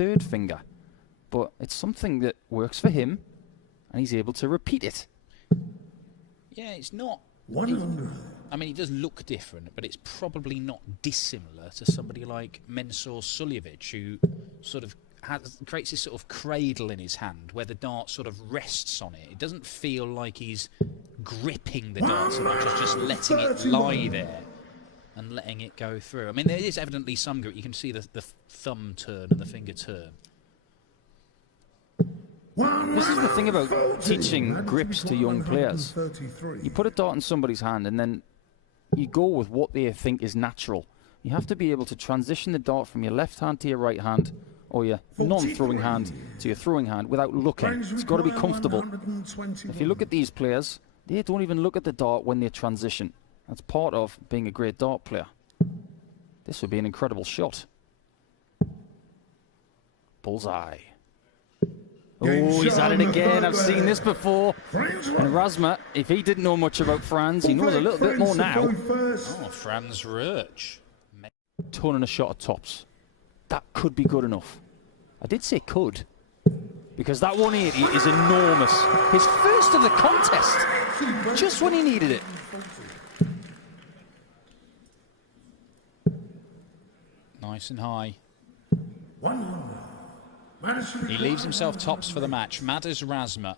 third finger. But it's something that works for him, and he's able to repeat it. Yeah, it's not... I mean, it does look different, but it's probably not dissimilar to somebody like Mensur Suljovic, who sort of creates this sort of cradle in his hand where the dart sort of rests on it. It doesn't feel like he's gripping the dart so much as just letting it lie there and letting it go through. I mean, there is evidently some grip. You can see the thumb turn and the finger turn. This is the thing about teaching grips to young players. You put a dart in somebody's hand and then you go with what they think is natural. You have to be able to transition the dart from your left hand to your right hand, or your non-throwing hand to your throwing hand, without looking. It's got to be comfortable. If you look at these players, they don't even look at the dart when they transition. That's part of being a great dart player. This would be an incredible shot. Bullseye. Oh, he's at it again. I've seen this before. And Razma, if he didn't know much about Franz, he knows a little bit more now. Oh, Franz Roach. Ton and a shot at tops. That could be good enough. I did say could, because that 180 is enormous. His first of the contest, just when he needed it. Nice and high. He leaves himself tops for the match. Madars Razma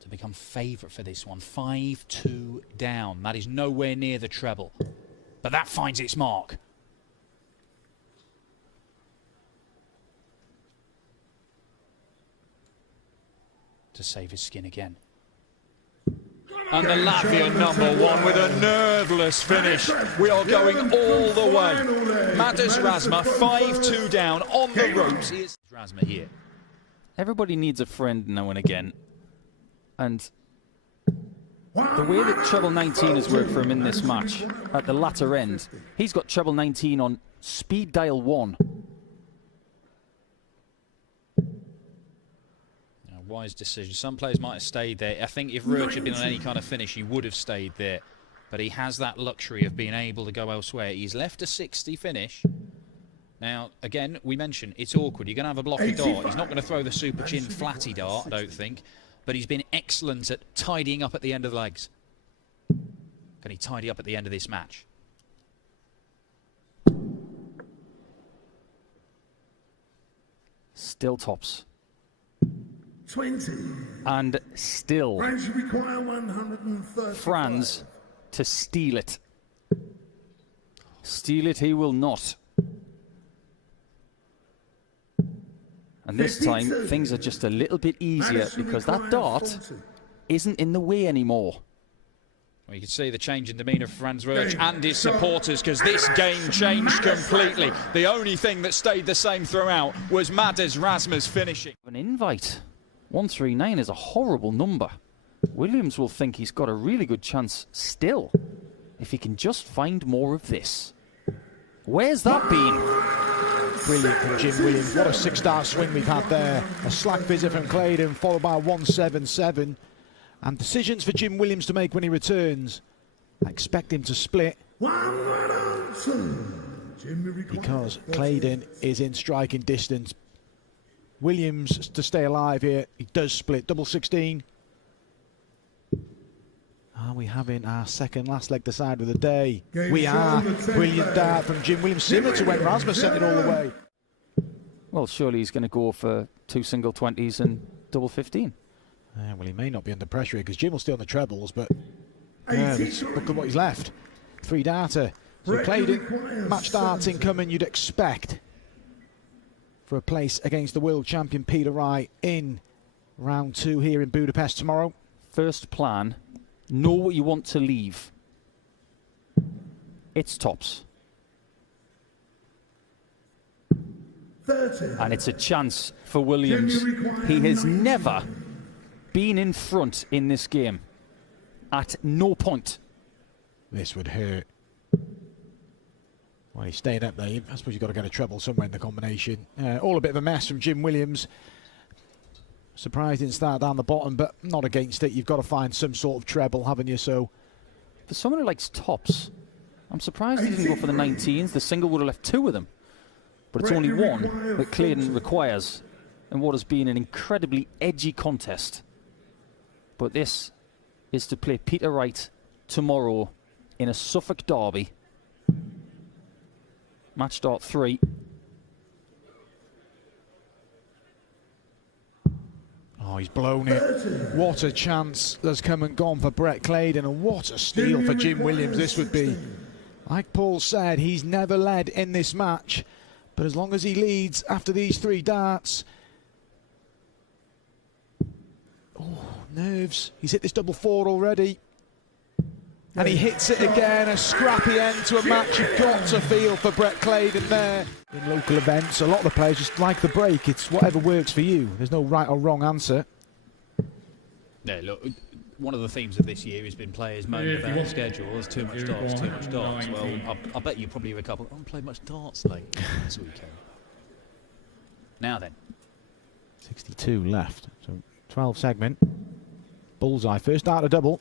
to become favourite for this one. 5-2 down. That is nowhere near the treble, but that finds its mark. To save his skin again. And the Latvian #1 with a nerveless finish. We are going all the way. Madars Razma 5-2 down on the ropes. Here's Razma here. Everybody needs a friend now and again. And the way that treble 19 has worked for him in this match, at the latter end, he's got treble 19 on speed dial 1. Wise decision. Some players might have stayed there. I think if Roach had been on any kind of finish, he would have stayed there. But he has that luxury of being able to go elsewhere. He's left a 60 finish. Now, again, we mentioned it's awkward. You're going to have a blocky dart. He's not going to throw the super chin flatty dart, I don't think. But he's been excellent at tidying up at the end of the legs. Can he tidy up at the end of this match? Still tops. 20. And still Franz require 135. Franz to steal it. Steal it he will not. And this time things are just a little bit easier because that dart isn't in the way anymore. Well, you can see the change in demeanour of Franz Roach and his supporters, because this game changed completely. The only thing that stayed the same throughout was Madars Razma's finishing. An invite. 139 is a horrible number. Williams will think he's got a really good chance still, if he can just find more of this. Where's that been? Brilliant from Jim Williams. What a 6-star swing we've had there. A slack visit from Claydon, followed by 177. And decisions for Jim Williams to make when he returns. I expect him to split, because Claydon is in striking distance. Williams to stay alive here. He does split. Double 16. Are we having our second last leg decide of the day? We are. Brilliant dart from Jim Williams, similar to when Razma sent it all the way. Well, surely he's going to go for 2 single 20s and double 15. Well, he may not be under pressure here because Jim will stay on the trebles, but look at what he's left. 3 darter. So Claydon, match darts incoming, you'd expect, for a place against the world champion Peter Wright in round 2 here in Budapest tomorrow. First plan, know what you want to leave. It's tops. 30. And it's a chance for Williams. He has never been in front in this game. At no point. This would hurt. Well, he's staying up there. I suppose you've got to get a treble somewhere in the combination. All a bit of a mess from Jim Williams. Surprised didn't start down the bottom, but not against it. You've got to find some sort of treble, haven't you? So, for someone who likes tops, I'm surprised he didn't go for the 19s. The single would have left 2 of them. But but it's only one that Clayton requires in what has been an incredibly edgy contest. But this is to play Peter Wright tomorrow in a Suffolk derby. Match start 3. Oh, he's blown it. What a chance that's come and gone for Brett Claydon, and what a steal for Jim Williams this would be. Like Paul said, he's never led in this match, but as long as he leads after these 3 darts... Oh, nerves. He's hit this double 4 already. And he hits it again, a scrappy end to a match. You've got to feel for Brett Claydon there. In local events, a lot of the players just like the break. It's whatever works for you. There's no right or wrong answer. Yeah, look, one of the themes of this year has been players moaning about the schedule. There's too much darts, too much darts. Well, I bet you probably have a couple. I haven't played much darts late this weekend. Now then. 62 left. So 12 segment. Bullseye. First dart a double.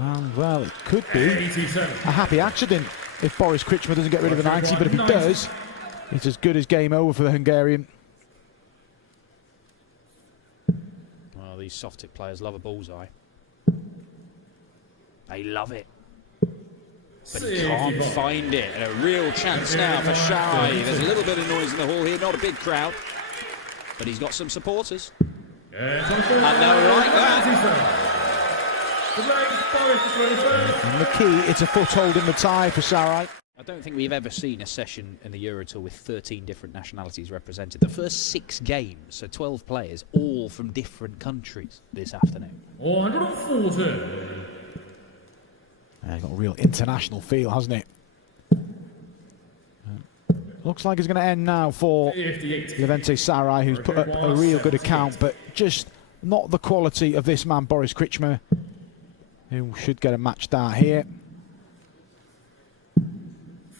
And, well, it could be a happy accident if Boris Kritschmer doesn't get rid of the 90, but if he does, it's as good as game over for the Hungarian. Well, these soft tip players love a bullseye. They love it. But he can't find it. And a real chance now for Shai. There's a little bit of noise in the hall here, not a big crowd, but he's got some supporters. And they'll like that. And the key, it's a foothold in the tie for Sarai. I don't think we've ever seen a session in the Euro Tour with 13 different nationalities represented. The first 6 games, so 12 players, all from different countries this afternoon. 140. Got a real international feel, hasn't it? Looks like it's going to end now for Levente Sarai, who's put up a real good account, but just not the quality of this man, Boris Kritschmer, who should get a match start here.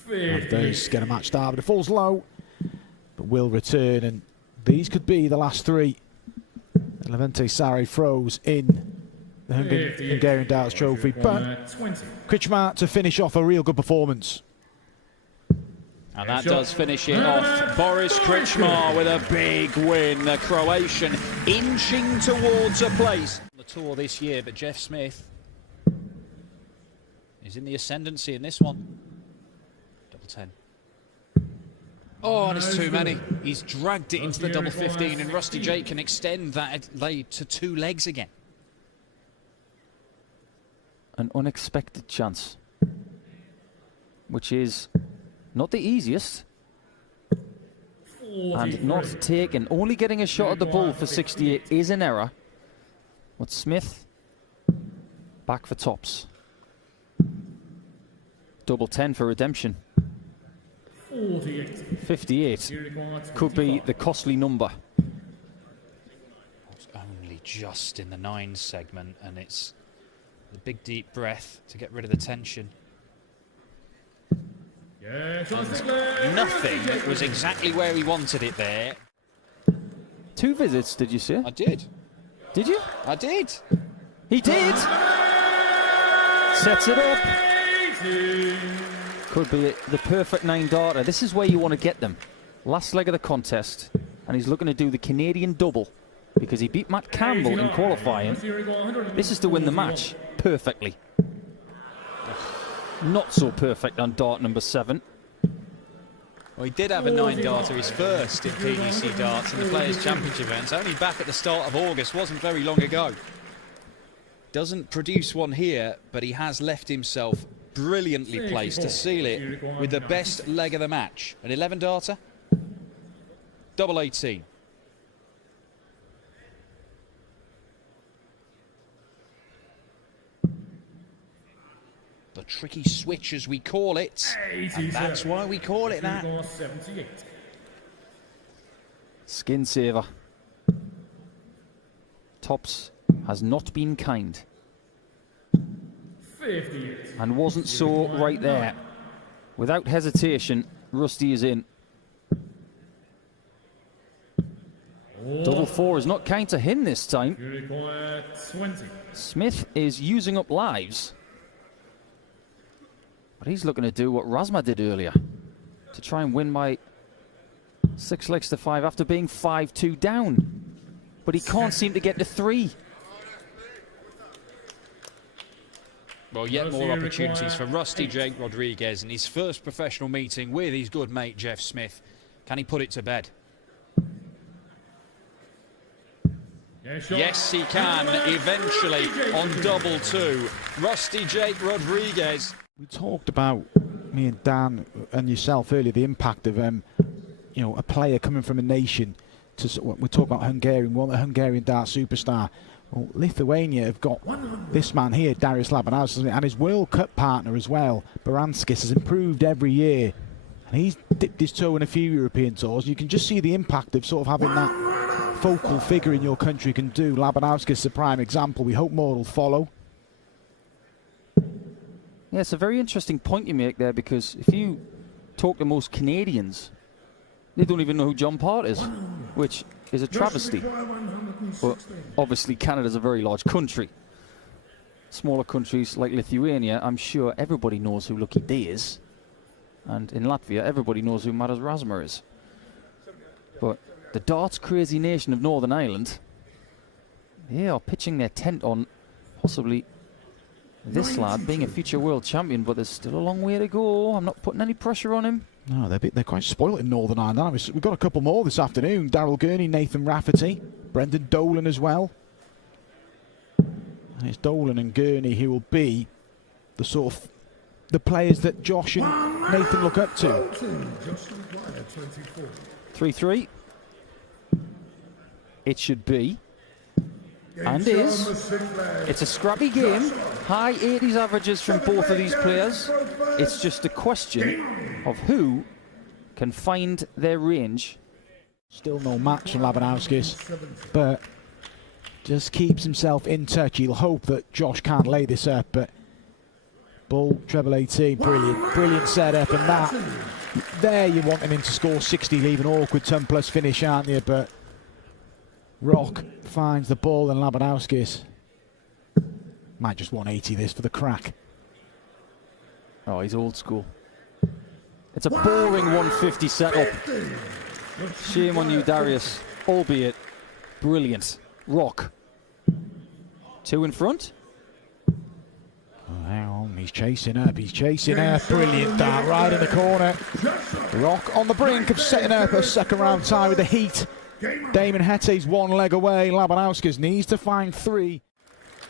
Does get a match start, but it falls low, but will return, and these could be the last 3. Levente Sarai throws in the Hungarian Darts Trophy, but Kritschmer to finish off a real good performance. And that does finish it off. Boris Kritschmer with a big win. The Croatian inching towards a place on the tour this year, but Jeff Smith is in the ascendancy in this one. Double 10. Oh, and it's too many. He's dragged it into the double 15, and Rusty Jake can extend that lead to 2 legs again. An unexpected chance, which is not the easiest, and not taken. Only getting a shot at the bull for 68 is an error. But Smith back for tops. Double 10 for redemption. 58 could be the costly number. It's only just in the 9 segment, and it's the big deep breath to get rid of the tension. And nothing was exactly where he wanted it there. 2 visits, did you say? I did. Did you? I did. He did! Sets it up. Could be the perfect 9-darter. This is where you want to get them. Last leg of the contest, and he's looking to do the Canadian double because he beat Matt Campbell in qualifying. This is to win the match perfectly. Not so perfect on dart number 7. Well, he did have a 9-darter, his first in PDC darts in the Players' Championship events, only back at the start of August, wasn't very long ago. Doesn't produce one here, but he has left himself brilliantly placed to seal it with the best leg of the match. An 11-darter, double 18. The tricky switch, as we call it, and that's why we call it that. Skin saver. Tops has not been kind. And wasn't so right there. Without hesitation, Rusty is in. Double 4 is not kind to him this time. Smith is using up lives. But he's looking to do what Razma did earlier, to try and win by 6 legs to 5 after being 5-2 down. But he can't seem to get to 3. Well, yet more opportunities for Rusty Jake Rodriguez in his first professional meeting with his good mate Jeff Smith. Can he put it to bed? Yes, he can, eventually, on double 2. Rusty Jake Rodriguez. We talked about, me and Dan and yourself earlier, the impact of you know, a player coming from a nation to, we talk about Hungarian, one, a Hungarian Darts superstar. Well, Lithuania have got this man here, Darius Labanauskas, and his World Cup partner as well, BRILLIANCE, has improved every year. And he's dipped his toe in a few European tours. You can just see the impact of sort of having that focal figure in your country can do. Labanauskas is a prime example. We hope more will follow. Yeah, it's a very interesting point you make there, because if you talk to most Canadians, they don't even know who John Part is, which is a travesty. But obviously Canada's a very large country. Smaller countries like Lithuania, I'm sure everybody knows who Lucky D is. And in Latvia, everybody knows who Matas Razma is. But the darts crazy nation of Northern Ireland, they are pitching their tent on possibly this lad being a future world champion, but there's still a long way to go. I'm not putting any pressure on him. No, they're quite spoilt in Northern Ireland, aren't we? We've got a couple more this afternoon. Daryl Gurney, Nathan Rafferty, Brendan Dolan as well. And it's Dolan and Gurney who will be the sort of the players that Josh and Nathan look up to. 3-3. It should be. And is. It's a scrappy game. High 80s averages from both of these players. It's just a question of who can find their range. Still no match from Labanauskas, but just keeps himself in touch. He'll hope that Josh can't lay this up, but ball, treble 18, brilliant setup, and that, there you're wanting him to score 60, leave an awkward 10 plus finish, aren't you? But Rock finds the ball, and Labanauskas might just 180 this for the crack. Oh, he's old school. It's a boring 150 setup. Shame on you, Darius, albeit brilliant. Rock. 2 in front. Oh, hang on, he's chasing up, brilliant dart right in the corner. Rock on the brink of setting up a second round tie with the heat. Damon Hette's 1 leg away. Labanauskas needs to find 3.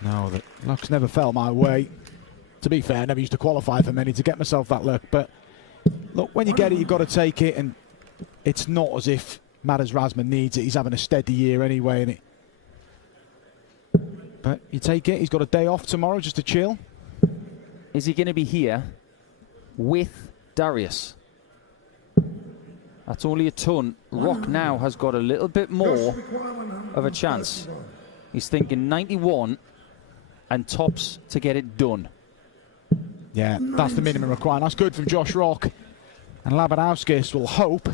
No, the luck's never fell my way. To be fair, I never used to qualify for many to get myself that luck, but look, when you get it, you've got to take it, and it's not as if Matas Razma needs it. He's having a steady year anyway, and but you take it. He's got a day off tomorrow just to chill. Is he going to be here with Darius? That's only a ton. Rock now has got a little bit more of a chance. He's thinking 91 and tops to get it done. Yeah, that's the minimum requirement. That's good from Josh Rock. And Labanauskas will hope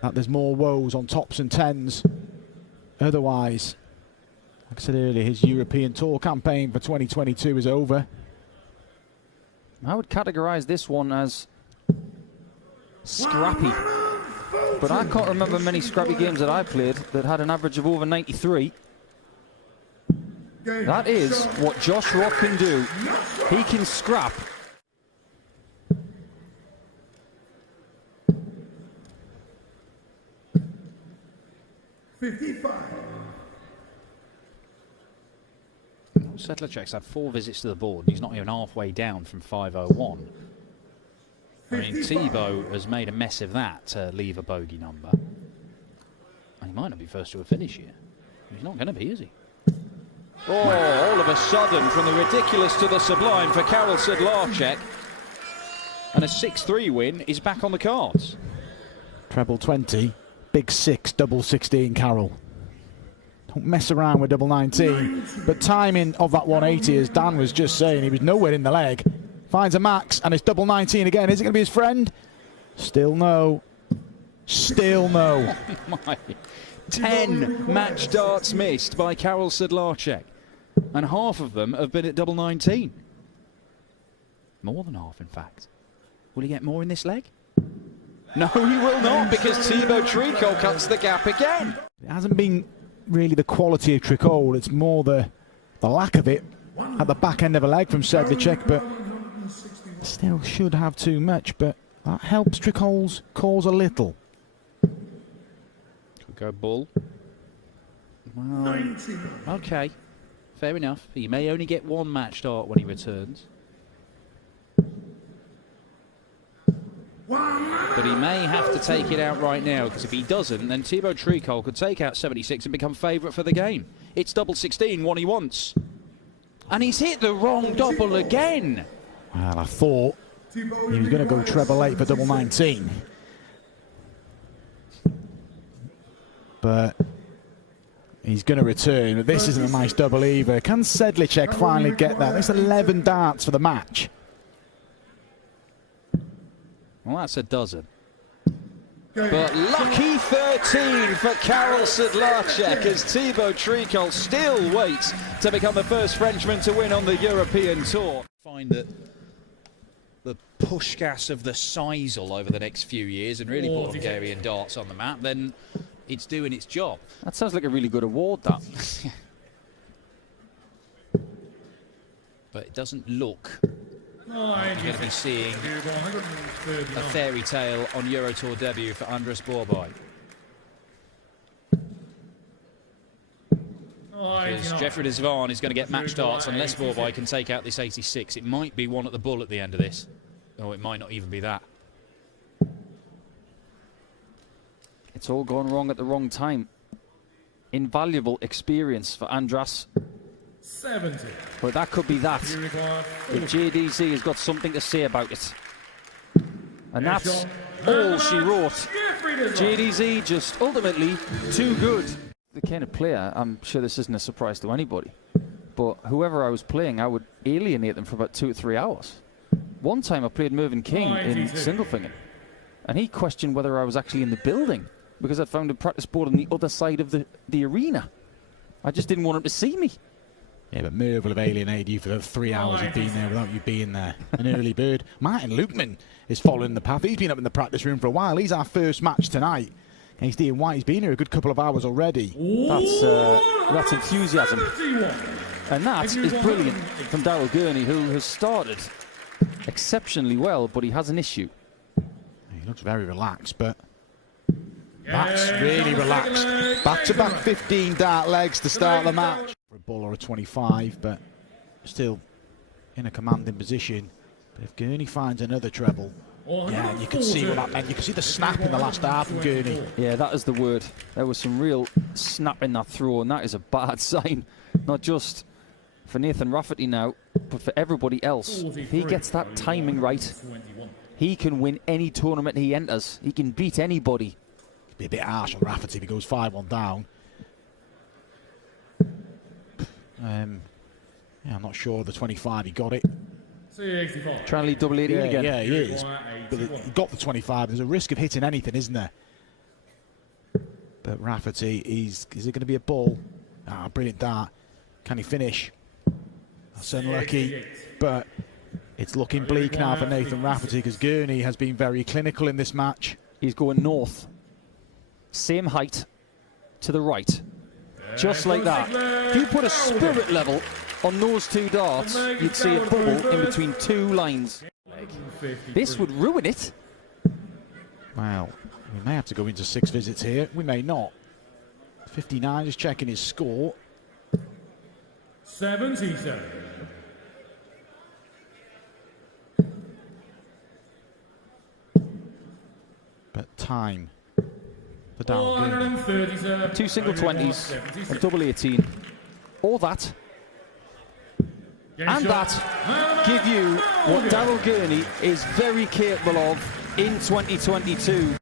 that there's more woes on tops and 10s. Otherwise, like I said earlier, his European Tour campaign for 2022 is over. I would categorise this one as scrappy. But I can't remember many scrappy games that I played that had an average of over 93. That is what Josh Rock can do. He can scrap. Sedlacek's had 4 visits to the board. He's not even halfway down from 501. I mean, Thibaut has made a mess of that to leave a bogey number. And he might not be first to a finish here. He's not going to be, is he? Oh, all of a sudden, from the ridiculous to the sublime for Karol Sedlacek. And a 6-3 win is back on the cards. Treble 20, big 6, double 16, Karol. Don't mess around with double 19. But timing of that 180, as Dan was just saying, he was nowhere in the leg. Finds a max, and it's double 19 again. Is it going to be his friend? Still no. Still no. Oh my. 10 match darts missed by Karol Sedlacek. And half of them have been at double 19. More than half, in fact. Will he get more in this leg? No, he will not, because Thibaut Tricot cuts the gap again. It hasn't been really the quality of Tricot, it's more the lack of it at the back end of a leg from Sedlicek, but still should have too much, but that helps Tricot's cause a little. Could go bull. Well, okay, fair enough. He may only get one match start when he returns. But he may have to take it out right now, because if he doesn't, then Thibaut Tricot could take out 76 and become favourite for the game. It's double 16, what he wants. And he's hit the wrong double again. Well, I thought he was going to go treble 8 for double 19. But he's going to return. But this isn't a nice double either. Can Sedlicek finally get that? That's 11 darts for the match. Well, that's a dozen. But lucky 13 for Karel Sedlacek as Thibaut Tricot still waits to become the first Frenchman to win on the European Tour. Find that the push gas of the Seisel over the next few years and really put Hungarian darts on the map, then it's doing its job. That sounds like a really good award, that. But it doesn't look like you're going to be seeing a fairy tale on Euro Tour debut for Andras Borbay. Because Jeffrey de Zwaan is going to get match darts unless Borbay can take out this 86. It might be one at the bull at the end of this. Or it might not even be that. It's all gone wrong at the wrong time. Invaluable experience for Andras. 70. But that could be that. If JDZ has got something to say about it. And that's all she wrote. JDZ just ultimately too good. The kind of player, I'm sure this isn't a surprise to anybody, but whoever I was playing, I would alienate them for about 2 or 3 hours. One time I played Mervyn King in Sindelfingen, and he questioned whether I was actually in the building because I'd found a practice board on the other side of the arena. I just didn't want him to see me. Yeah, but Merv will have alienated you for the 3 hours he'd been there without you being there. An early bird. Martin Lukeman is following the path. He's been up in the practice room for a while. He's our first match tonight against Ian White. He's been here a good couple of hours already. That's enthusiasm. And that is brilliant from Daryl Gurney, who has started exceptionally well, but he has an issue. He looks very relaxed, but that's really relaxed. Back-to-back 15 dart legs to start the match. For a bull or a 25, but still in a commanding position. But if Gurney finds another treble, yeah, you can see what that meant. You can see the snap in the last half from Gurney. Yeah, that is the word. There was some real snap in that throw, and that is a bad sign. Not just for Nathan Rafferty now, but for everybody else. If he gets that timing right, he can win any tournament he enters. He can beat anybody. Be a bit harsh on Rafferty if he goes 5-1 down. Yeah, I'm not sure the 25 he got it. Trying to lead double 18 again. Yeah, he is. But he got the 25. There's a risk of hitting anything, isn't there? But Rafferty, is it going to be a bull? Ah, brilliant dart. Can he finish? That's unlucky. But it's looking bleak now for Nathan Rafferty because Gurney has been very clinical in this match. He's going north. Same height to the right. Just like that. If you put a spirit level on those 2 darts, you'd see a bubble in between 2 lines. This would ruin it. Wow, we may have to go into 6 visits here. We may not. 59 is checking his score. 77. But time. Down 2 single 20s, a double 18, or that, and that give you what Daryl Gurney is very capable of in 2022.